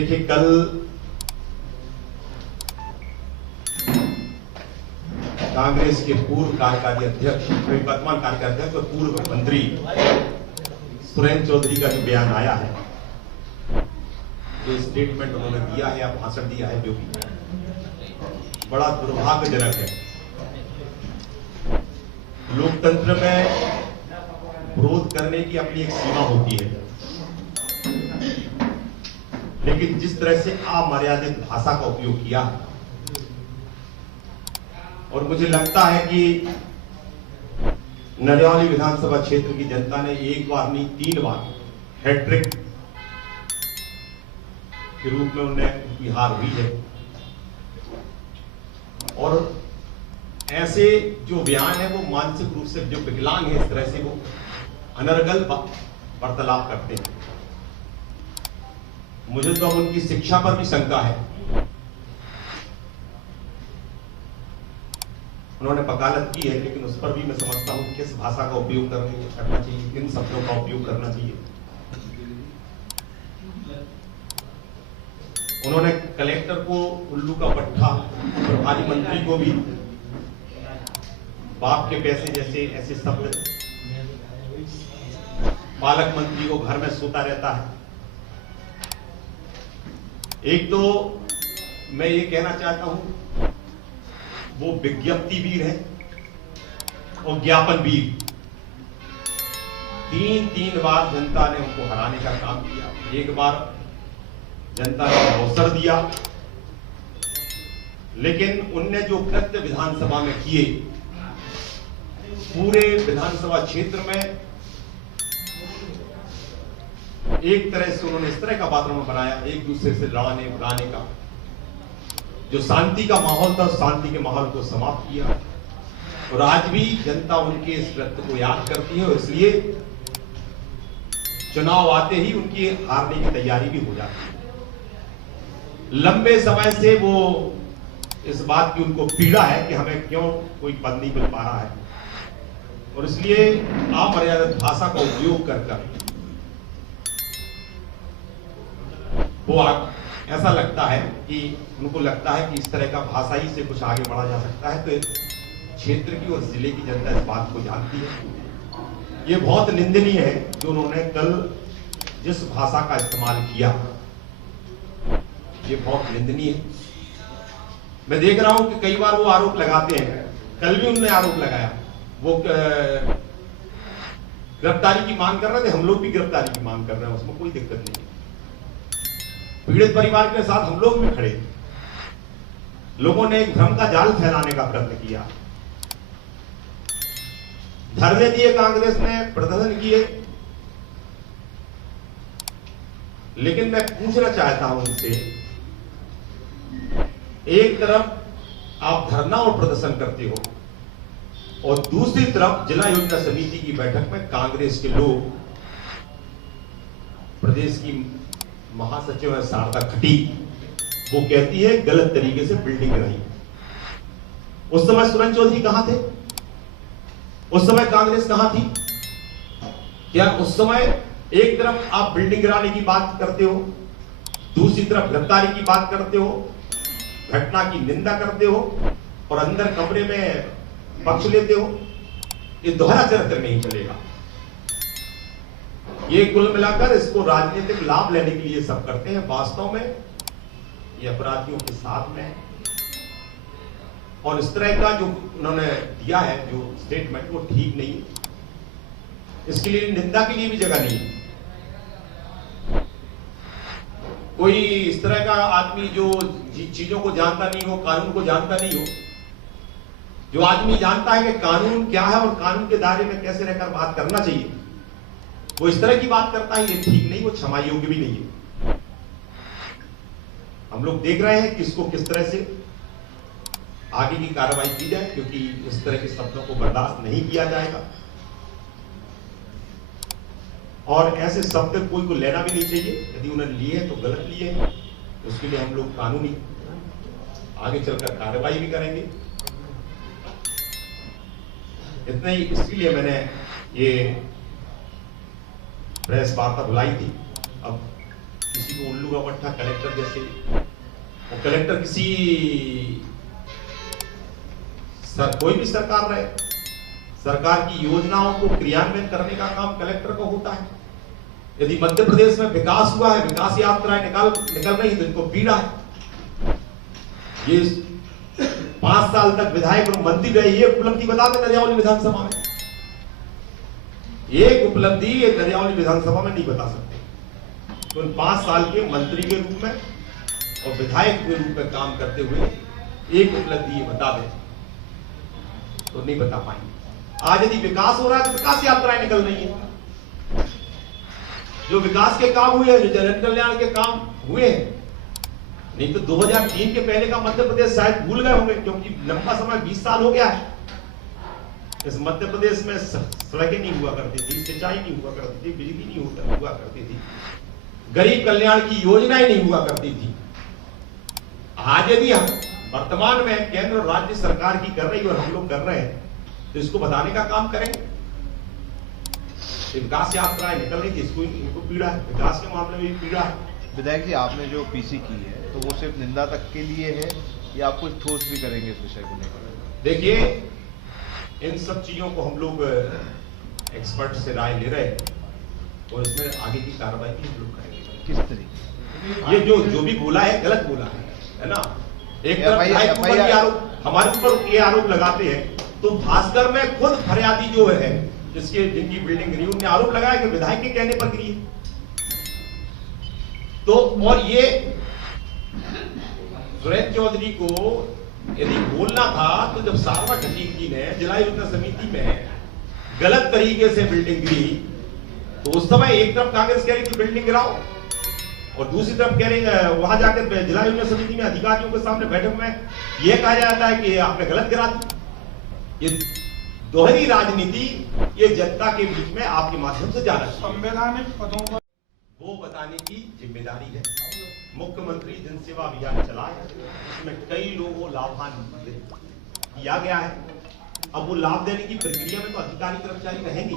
देखिए, कल कांग्रेस के पूर्व कार्यकारी अध्यक्ष, वर्तमान कार्यकारी अध्यक्ष और पूर्व मंत्री सुरेंद्र चौधरी का जो बयान आया है, जो स्टेटमेंट उन्होंने दिया है या भाषण दिया है, जो भी बड़ा दुर्भाग्यजनक है। लोकतंत्र में विरोध करने की अपनी एक सीमा होती है, लेकिन जिस तरह से अमर्यादित भाषा का उपयोग किया, और मुझे लगता है कि नरौली विधानसभा क्षेत्र की जनता ने एक बार नहीं 3 बार हैट्रिक के रूप में उन्हें हार हुई है। और ऐसे जो बयान है वो मानसिक रूप से जो विकलांग है, इस तरह से वो अनर्गल वार्तालाप करते हैं। मुझे तो अब उनकी शिक्षा पर भी शंका है। उन्होंने वकालत की है, लेकिन उस पर भी मैं समझता हूं किस भाषा का उपयोग करना चाहिए, किन शब्दों का उपयोग करना चाहिए। उन्होंने कलेक्टर को उल्लू का पट्टा, प्रभारी मंत्री को भी बाप के पैसे जैसे ऐसे शब्द, पालक मंत्री को घर में सोता रहता है। एक तो मैं ये कहना चाहता हूं, वो विज्ञप्ति वीर है और ज्ञापन वीर। 3 बार जनता ने उनको हराने का काम किया। एक बार जनता ने अवसर दिया, लेकिन उनने जो कृत्य विधानसभा में किए, पूरे विधानसभा क्षेत्र में एक तरह से उन्होंने इस तरह का वातावरण बनाया, एक दूसरे से लड़ाने उड़ाने का। जो शांति का माहौल था, उस शांति के माहौल को समाप्त किया। और आज भी जनता उनके इस कृत्य को याद करती है, और इसलिए चुनाव आते ही उनकी हारने की तैयारी भी हो जाती है। लंबे समय से वो इस बात की उनको पीड़ा है कि हमें क्यों कोई पद नहीं मिल पा रहा है, और इसलिए अमर्यादित भाषा का उपयोग कर वो ऐसा लगता है कि उनको लगता है कि इस तरह का भाषा ही से कुछ आगे बढ़ा जा सकता है। तो क्षेत्र की और जिले की जनता इस बात को जानती है। ये बहुत निंदनीय है जो उन्होंने कल जिस भाषा का इस्तेमाल किया, ये बहुत निंदनीय है। मैं देख रहा हूं कि कई बार वो आरोप लगाते हैं, कल भी उन्होंने आरोप लगाया, वो गिरफ्तारी की मांग कर रहे थे, हम लोग भी गिरफ्तारी की मांग कर रहे हैं, उसमें कोई दिक्कत नहीं है। पीड़ित परिवार के साथ हम लोग भी खड़े। लोगों ने एक भ्रम का जाल फैलाने का प्रयत्न किया, धरने दिए, कांग्रेस ने प्रदर्शन किए, लेकिन मैं पूछना चाहता हूं उनसे, एक तरफ आप धरना और प्रदर्शन करते हो, और दूसरी तरफ जिला योजना समिति की बैठक में कांग्रेस के लोग, प्रदेश की महासचिव है शारदा खटी, वो कहती है गलत तरीके से बिल्डिंग गिराई। उस समय सुरेंद्र चौधरी कहां थे? उस समय कांग्रेस कहां थी? क्या उस समय एक तरफ आप बिल्डिंग गिराने की बात करते हो, दूसरी तरफ गिरफ्तारी की बात करते हो, घटना की निंदा करते हो, और अंदर कमरे में पक्ष लेते हो? ये दोहरा चरित्र नहीं चलेगा। ये कुल मिलाकर इसको राजनीतिक लाभ लेने के लिए सब करते हैं। वास्तव में ये अपराधियों के साथ में, और इस तरह का जो उन्होंने दिया है जो स्टेटमेंट, वो ठीक नहीं है। इसके लिए निंदा के लिए भी जगह नहीं है। कोई इस तरह का आदमी जो चीजों को जानता नहीं हो, कानून को जानता नहीं हो, जो आदमी जानता है कि कानून क्या है और कानून के दायरे में कैसे रहकर बात करना चाहिए, वो इस तरह की बात करता है, ये ठीक नहीं, वो क्षमा योग्य भी नहीं है। हम लोग देख रहे हैं कि इसको किस तरह से आगे की कार्रवाई की जाए, क्योंकि इस तरह के शब्दों को बर्दाश्त नहीं किया जाएगा, और ऐसे शब्द कोई को लेना भी नहीं चाहिए। यदि उन्होंने लिए तो गलत लिए हैं, उसके लिए हम लोग कानूनी आगे चलकर कार्रवाई भी करेंगे। इतना ही, इसलिए मैंने ये प्रेस वार्ता बुलाई थी। अब किसी को उल्लू का पट्टा कलेक्टर जैसे, वो कलेक्टर किसी कोई भी सरकार रहे, सरकार की योजनाओं को क्रियान्वित करने का काम कलेक्टर को होता है। यदि मध्य प्रदेश में विकास हुआ है, विकास यात्राएं निकल रही तो इनको पीड़ा है। ये 5 साल तक विधायक और मंत्री रहे, ये उपलब्धि बता दें दरियावली विधानसभा में, एक उपलब्धि ये दरियावली विधानसभा में नहीं बता सकते। तो 5 साल के मंत्री के रूप में और विधायक के रूप में काम करते हुए एक उपलब्धि ये बता दें तो नहीं बता पाएंगे। आज यदि विकास हो रहा है तो विकास यात्राएं निकल रही है, जो विकास के काम हुए हैं, जो जन कल्याण के काम हुए हैं। नहीं तो 2003 के पहले का मध्य प्रदेश शायद भूल गए होंगे, क्योंकि लंबा समय 20 साल हो गया है। इस मध्य प्रदेश में सड़कें नहीं हुआ करती थी, सिंचाई नहीं हुआ करती थी, बिजली नहीं हुआ करती थी, गरीब कल्याण की योजनाएं नहीं हुआ करती थी। आज यदि हम वर्तमान में केंद्र और राज्य सरकार की कर रही और हम लोग कर रहे हैं तो इसको बताने का काम करेंगे। विकास यात्राएं निकल रही थी, इसको इनको पीड़ा है, विकास के मामले में भी पीड़ा है। विधायक जी, आपने जो पीसी की है तो वो सिर्फ निंदा तक के लिए है या आप कुछ ठोस भी करेंगे इस विषय को लेकर? देखिए, इन सब चीजों को हम लोग एक्सपर्ट से राय ले रहे हैं और इसमें आगे की कार्रवाई भी हम लोग करेंगे। किस तरीके? ये जो भी बोला है गलत बोला है ना। एक तरफ आरोप हमारे ऊपर ये आरोप लगाते हैं, तो भास्कर में खुद फरियादी जो है जिनकी बिल्डिंग गिरी, उन्होंने आरोप लगाया कि विधायक के कहने पर गिरी है। तो और ये सुरेंद्र चौधरी को यदि बोलना था तो जब सारवा खटीक जी ने जिला योजना समिति में गलत तरीके से बिल्डिंग गिरी तो उस समय एक तरफ कांग्रेस कह रही थी बिल्डिंग गिराओ और दूसरी तरफ कह रही वहां जाकर जिला योजना समिति में अधिकारियों के सामने बैठक में यह कहा जाता है कि आपने गलत गिरा दी। ये दोहरी राजनीति ये जनता के बीच में आपके माध्यम से जाना चाहिए। संवैधानिक पदों पर वो बताने की जिम्मेदारी है। मुख्यमंत्री जन सेवा अभियान चला है, इसमें कई लोगों को लाभान्वित किया गया है। अब वो लाभ देने की प्रक्रिया में तो अधिकारी कर्मचारी रहेंगे,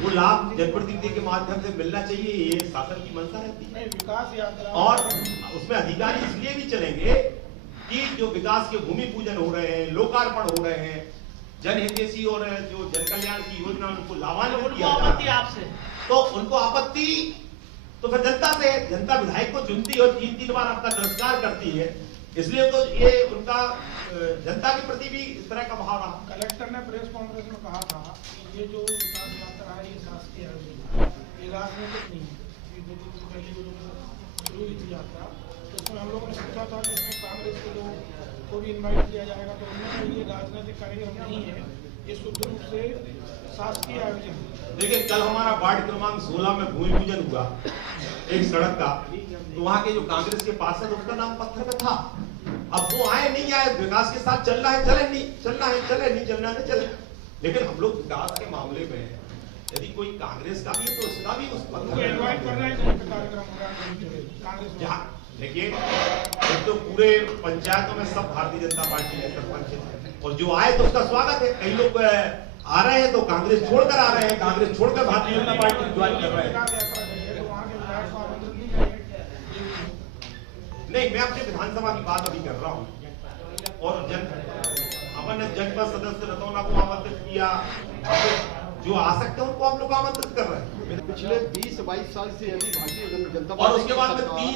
वो लाभ जनप्रतिनिधि के माध्यम से मिलना चाहिए, ये शासन की मंशा रहती है। विकास यात्रा और उसमें अधिकारी इसलिए भी चलेंगे कि जो विकास के भूमि पूजन हो रहे हैं, लोकार्पण हो रहे हैं, जनहितैषी और जो जन कल्याण की योजना उनको लाभान्वित किया आपत्ति आपसे, तो उनको आपत्ति तो फिर जनता से, जनता विधायक को चुनती है और 3-3 बार आपका तिरस्कार करती है, इसलिए तो ये उनका जनता के प्रति भी इस तरह का भाव रहा। कलेक्टर ने प्रेस कॉन्फ्रेंस में कहा था कि ये जो विकास यात्रा है ये शासकीय आयोजन, ये राजनीतिक नहीं है। पहले जो शुरू हुई थी यात्रा तो इसमें हम लोगों ने सोचा था कि इसमें कांग्रेस के लोग को भी इन्वाइट किया जाएगा, तो उन्होंने ये राजनीतिक कार्यक्रम नहीं है, ये शुद्ध रूप से शासकीय आयोजन। देखिए, कल हमारा वार्ड क्रमांक 16 में भूमि पूजन हुआ एक सड़क का, तो वहां के जो कांग्रेस के पार्षद उसका नाम पत्थर पे था। अब वो आए नहीं आए, विकास के साथ चलना है चले, नहीं चलना है चले, नहीं चलना है चले। लेकिन हम लोग विकास के मामले में यदि कोई कांग्रेस का भी है तो उसका भी उस पत्थर इन्वाइट कर रहे हैं कार्यक्रम कांग्रेस। देखिए, एक तो पूरे पंचायतों में सब भारतीय जनता पार्टी के सरपंच है और जो आए तो उसका स्वागत है। कई लोग आ रहे हैं तो कांग्रेस छोड़कर आ रहे हैं, कांग्रेस छोड़कर भारतीय जनता पार्टी ज्वाइन कर रहे हैं। नहीं, मैं अपने विधानसभा की बात अभी कर रहा हूँ और हमने जनपद सदस्य रतौना को आमंत्रित किया, जो आ सकते हैं उनको हम लोग आमंत्रित कर रहे हैं। पिछले 20-22 साल से यदि भारतीय जनता और उसके बाद मैं 3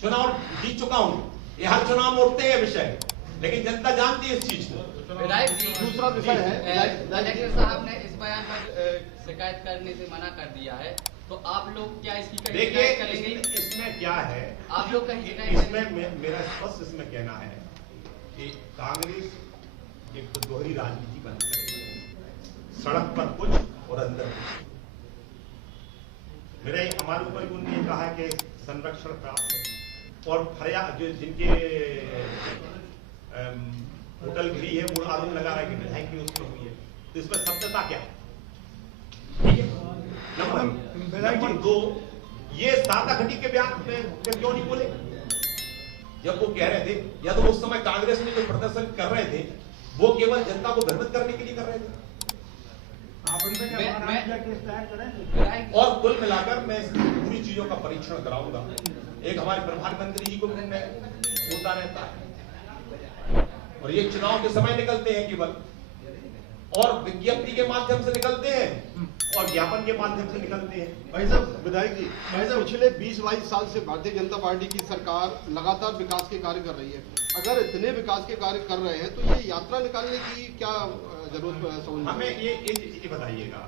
चुनाव जीत चुका हूँ। ये हर चुनाव में उठते हैं विषय, लेकिन जनता जानती है इस चीज को। विधायक जी, दूसरा विषय है, कलेक्टर साहब ने इस बयान पर शिकायत करने से मना कर दिया है, तो आप लोग क्या इसकी शिकायत करेंगे? इसमें क्या है, आप लोग कहीं इसमें मेरा स्पष्ट इसमें कहना है कि कांग्रेस एक तो दोहरी राजनीति बंद करेगी, सड़क पर कुछ और अंदर कुछ। मेरे हमारे ऊपर उन्होंने कहा है कि संरक्षण प्राप्त है और फरियाद जो जिनके होटल गिरी है वो आरोप लगा रहा है कि विधायक की उसमें हुई है, तो इसमें सत्यता क्या है? ठीक है। नंबर 2, ये सादा खटी के बयान में क्यों नहीं बोले? जब वो कह रहे थे, या तो उस समय कांग्रेस में जो प्रदर्शन कर रहे थे वो केवल जनता को भ्रमित करने के लिए कर रहे थे। विधायक और कुल मिलाकर मैं इस पूरी चीजों का परीक्षण कराऊंगा। एक हमारे प्रधानमंत्री जी को भी मैं होता रहता है, और ये चुनाव के समय निकलते हैं केवल, और विज्ञप्ति के माध्यम से निकलते हैं और ज्ञापन के माध्यम से निकलते हैं। भाई साहब, विधायक जी, भाई साहब, पिछले 20-22 साल से भारतीय जनता पार्टी की सरकार लगातार विकास के कार्य कर रही है। अगर इतने विकास के कार्य कर रहे हैं तो ये यात्रा निकालने की क्या जरूरत समझ? हमें ये बताइएगा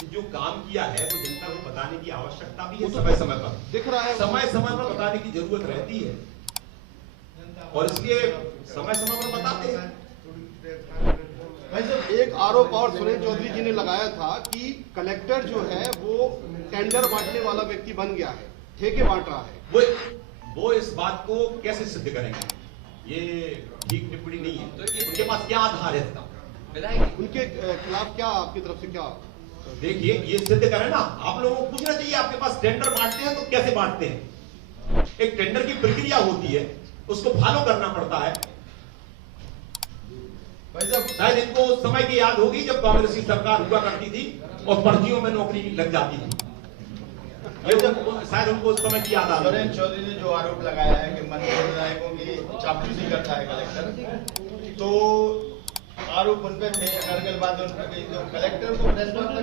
कि जो काम किया है वो जनता को बताने की आवश्यकता भी है, समय समय पर दिख रहा है, समय समय पर बताने की जरूरत रहती है, और इसलिए समय समय पर बताते हैं। भाई साहब, एक आरोप और सुनील चौधरी जी ने लगाया था कि कलेक्टर जो है वो टेंडर बांटने वाला व्यक्ति बन गया है, ठेके बांट रहा है। वो इस बात को कैसे सिद्ध करेंगे? ये ठीक टिप्पणी नहीं है। तो उनके पास क्या आधार है इसका? विधायक उनके खिलाफ क्या आपकी तरफ से क्या? देखिए, ये सिद्ध करें ना, आप लोगों को पूछना चाहिए आपके पास टेंडर बांटते हैं तो कैसे बांटते हैं? एक टेंडर की प्रक्रिया होती है, उसको फॉलो करना पड़ता है। भाई साहब, शायद इनको उस समय की याद होगी जब कांग्रेस की सरकार हुआ करती थी और फर्जियों में नौकरी लग जाती थी। ये शायद उनको उस समय की याद आ रही सुरेंद्र चौधरी ने जो आरोप लगाया है कि मंत्री विधायकों की चापलूसी करता है कलेक्टर, तो आरोप उन पे थे। अगर बात उन पे गई तो कलेक्टर को रेस्पॉन्स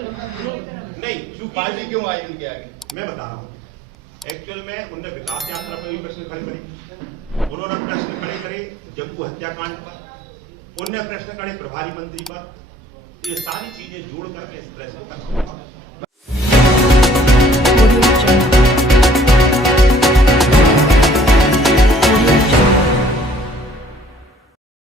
नहीं, क्योंकि पार्टी क्यों आई उनके आगे? मैं बता रहा हूँ, एक्चुअल में उनने विकास यात्रा पर भी प्रश्न खड़े करे, उन्होंने प्रश्न खड़े करे जम्मू हत्याकांड पर, उनने प्रश्न खड़े प्रभारी मंत्री पर। ये सारी चीजें जोड़ करके इस प्रश्न को करना होगा।